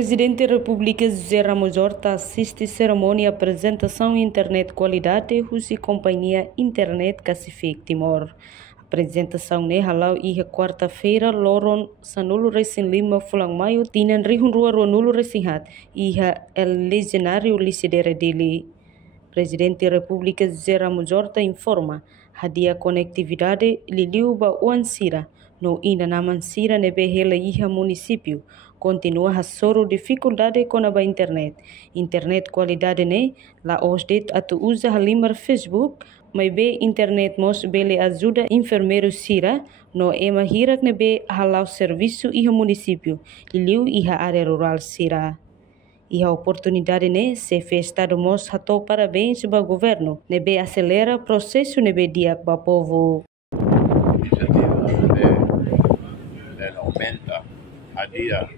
Presidente da República José Ramos Horta assiste cerimônia apresentação Internet Qualidade e Companhia Internet Cacifec Timor. A apresentação ne halau ia quarta-feira loron Sanulo Recém Lima Fulang Maio tinan rihun rua Nulo Recém Hat ia el legendário licidere dele. Presidente da República José Ramos Horta informa hadia conectividade liliu ba uansira no ina naman sira nebe hela iha município continua a soro dificuldade com a internet. Internet qualidade ne la osdet atu usa halimar Facebook, mas be internet mos bele ajuda enfermeiro sira no ema hirak nebe halau serviço iha município, liliu iha área rural sira. E a oportunidade ne se fez estado mos hatou parabéns ba governo, nebe acelera processo nebe diak ba povo. Aumenta a dia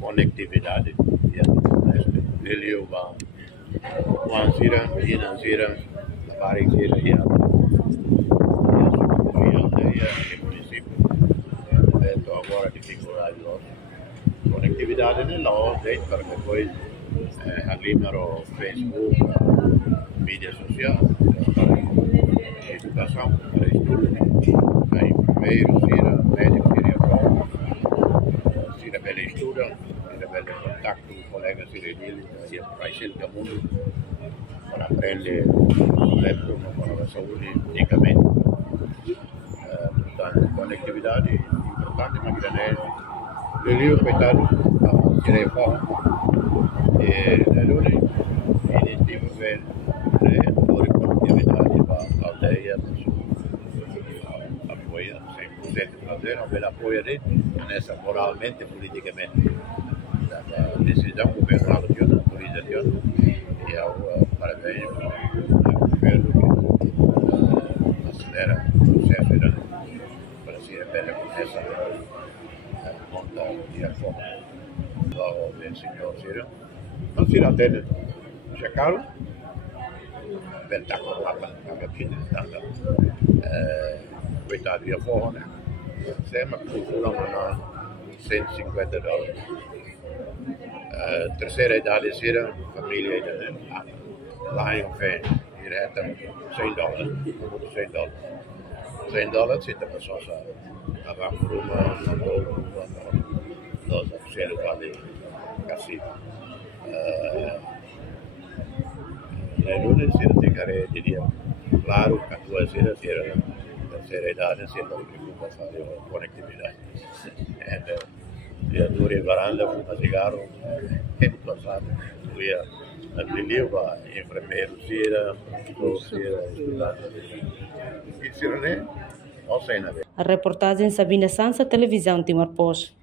conectividade ele va wansira inansira aparecer ya município então agora dificuldade conectividade ne lá dentro para depois alimar o Facebook mídia social educação para estudo aí primeiro sira médico sira bela estuda sira bela contacto com colegas sira dele e países do mundo para aprender com a saúde unicamente portanto conectividade importante mas grande ele coitado sira fora e lune iniciativa ver conectividade para a aldeia apoia 100% fazer o apoio dele nessa moralmente politicamente a decisão do governo de autorização e ao parabéns ao governo que acelera o processo para se repetir com essa monta de acordo do senhor Ciro não se atende checaram ventaco lá para a fim coitado de fora, né? Sempre procuram $150. Terceira idade será família ainda, né? Lá em fé, direta $100, $100 se a pessoa a vacuna nós oficiais vale casi na lunes se tem care diria claro que a tua será terceira idade sendo preocupação com conectividade. E a dura varanda com cigarro é passado. Ia a beleza enfermeiro sira, estudante. E sira né? Ou sem nada. A reportagem Sabina Sansa, televisão Timor Post.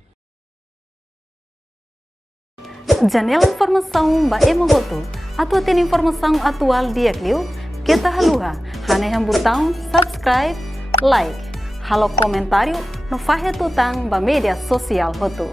Janela informação ba emogoto. Atua tem informação atual dia clio. Kita haluha, haneham botão subscribe, like, halo comentário no Fahia Tutang ba media sosial hotu.